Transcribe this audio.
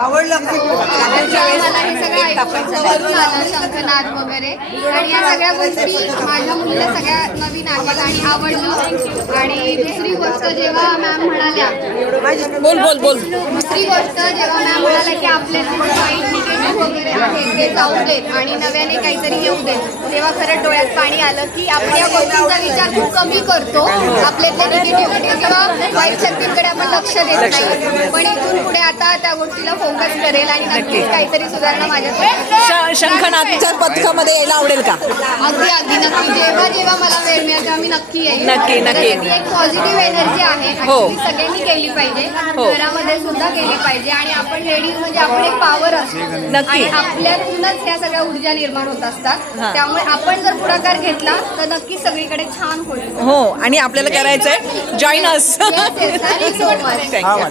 आवडलं शंखनाद वगैरे आणि या सगळ्या गोष्टी माझ्या मुलीला सगळ्या नवीन आहेत आणि आवडलं. आणि दुसरी गोष्ट जेव्हा मॅम म्हणाल्या दुसरी गोष्ट जेव्हा मॅम म्हणाल्या की आपल्यातले वाईट निगेटिव्ह वगैरे आहे ते जाऊ देत आणि नव्याने काहीतरी येऊ देत, तेव्हा खरं डोळ्यात पाणी आलं की आपण या गोष्टींचा विचार खूप कमी करतो. आपल्यातले निगेटिव्हिटी किंवा वाईट शक्तींकडे आपण लक्ष देत नाही, पण इथून पुढे आता त्या गोष्टीला फोकस करेल आणि नक्कीच काहीतरी सुधारणा माझ्याकडे. शंखनाथच्या पथकामध्ये यायला आवडेल का? अगदी अगदी नक्की. जेव्हा जेव्हा मला वेळ मिळेल तेव्हा मी नक्की येईल. नक्की. ती एक पॉझिटिव्ह एनर्जी आहे आणि ती सगळ्यांनी केली पाहिजे, घरामध्ये सुद्धा केली पाहिजे. आणि आपण लेडीज म्हणजे आपण एक पॉवर असतो आणि आपल्यातूनच ह्या सगळ्या ऊर्जा निर्माण होत असतात. त्यामुळे आपण जर पुढाकार घेतला तर नक्की सगळीकडे छान होईल. हो, आणि आपल्याला करायचंय जॉईन अस. Thank you so much.